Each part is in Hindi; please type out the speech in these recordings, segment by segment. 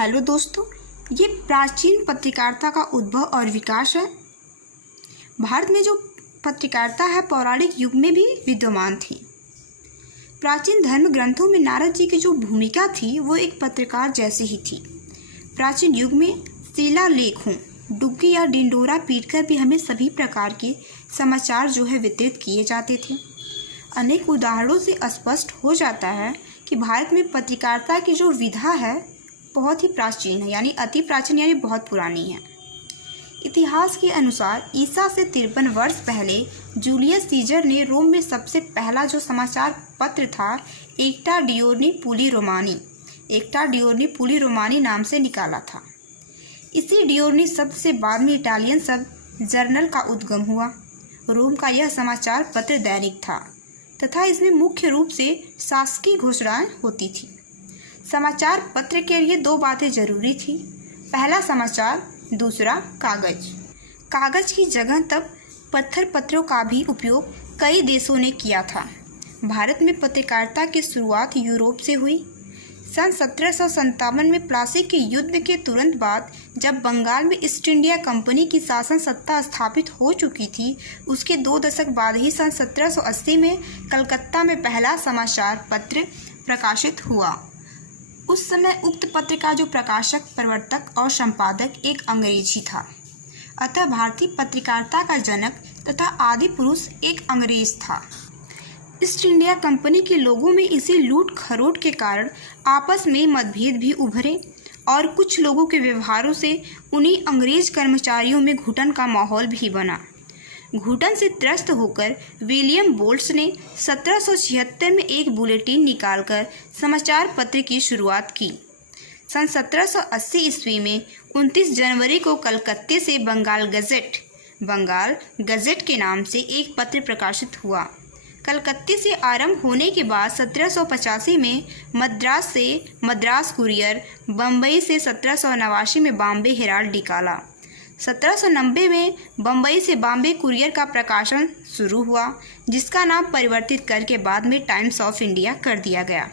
हेलो दोस्तों, ये प्राचीन पत्रकारिता का उद्भव और विकास है। भारत में जो पत्रकारिता है पौराणिक युग में भी विद्यमान थी। प्राचीन धर्म ग्रंथों में नारद जी की जो भूमिका थी वो एक पत्रकार जैसी ही थी। प्राचीन युग में शिलालेखों, डुग्गी या डिंडोरा पीटकर भी हमें सभी प्रकार के समाचार जो है वितरित किए जाते थे। अनेक उदाहरणों से स्पष्ट हो जाता है कि भारत में पत्रकारिता की जो विधा है बहुत ही प्राचीन है, यानी अति प्राचीन, यानी बहुत पुरानी है। इतिहास के अनुसार ईसा से 53 वर्ष पहले जूलियस सीजर ने रोम में सबसे पहला जो समाचार पत्र था एक्टा डियोर्नी पुली रोमानी नाम से निकाला था। इसी डियोर्नी शब्द से बाद में इटालियन शब्द जर्नल का उद्गम हुआ। रोम का यह समाचार पत्र दैनिक था तथा इसमें मुख्य रूप से शासकीय घोषणाएं होती थी। समाचार पत्र के लिए दो बातें जरूरी थी, पहला समाचार, दूसरा कागज। कागज की जगह तब पत्रों का भी उपयोग कई देशों ने किया था। भारत में पत्रकारिता की शुरुआत यूरोप से हुई। सन 1757 में प्लासी के युद्ध के तुरंत बाद जब बंगाल में ईस्ट इंडिया कंपनी की शासन सत्ता स्थापित हो चुकी थी, उसके 2 दशक बाद ही सन 1780 में कलकत्ता में पहला समाचार पत्र प्रकाशित हुआ। उस समय उक्त पत्र का जो प्रकाशक, प्रवर्तक और संपादक एक अंग्रेजी था। अतः भारतीय पत्रकारिता का जनक तथा आदि पुरुष एक अंग्रेज था। ईस्ट इंडिया कंपनी के लोगों में इसी लूट खरोट के कारण आपस में मतभेद भी उभरे और कुछ लोगों के व्यवहारों से उन्हीं अंग्रेज कर्मचारियों में घुटन का माहौल भी बना। घुटन से त्रस्त होकर विलियम बोल्ट्स ने 1776 में एक बुलेटिन निकालकर समाचार पत्र की शुरुआत की। सन 1780 ईस्वी में 29 जनवरी को कलकत्ते से बंगाल गजेट के नाम से एक पत्र प्रकाशित हुआ। कलकत्ते से आरंभ होने के बाद 1785 में मद्रास कुरियर, बम्बई से 1789 में बॉम्बे हेराल्ड निकाला। 1790 में बम्बई से बॉम्बे कुरियर का प्रकाशन शुरू हुआ, जिसका नाम परिवर्तित करके बाद में टाइम्स ऑफ इंडिया कर दिया गया।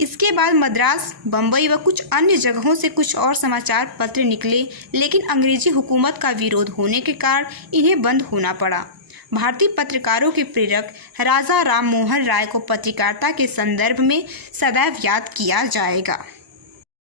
इसके बाद मद्रास, बम्बई व कुछ अन्य जगहों से कुछ और समाचार पत्र निकले, लेकिन अंग्रेजी हुकूमत का विरोध होने के कारण इन्हें बंद होना पड़ा। भारतीय पत्रकारों के प्रेरक राजा राम मोहन राय को पत्रकारिता के संदर्भ में सदैव याद किया जाएगा।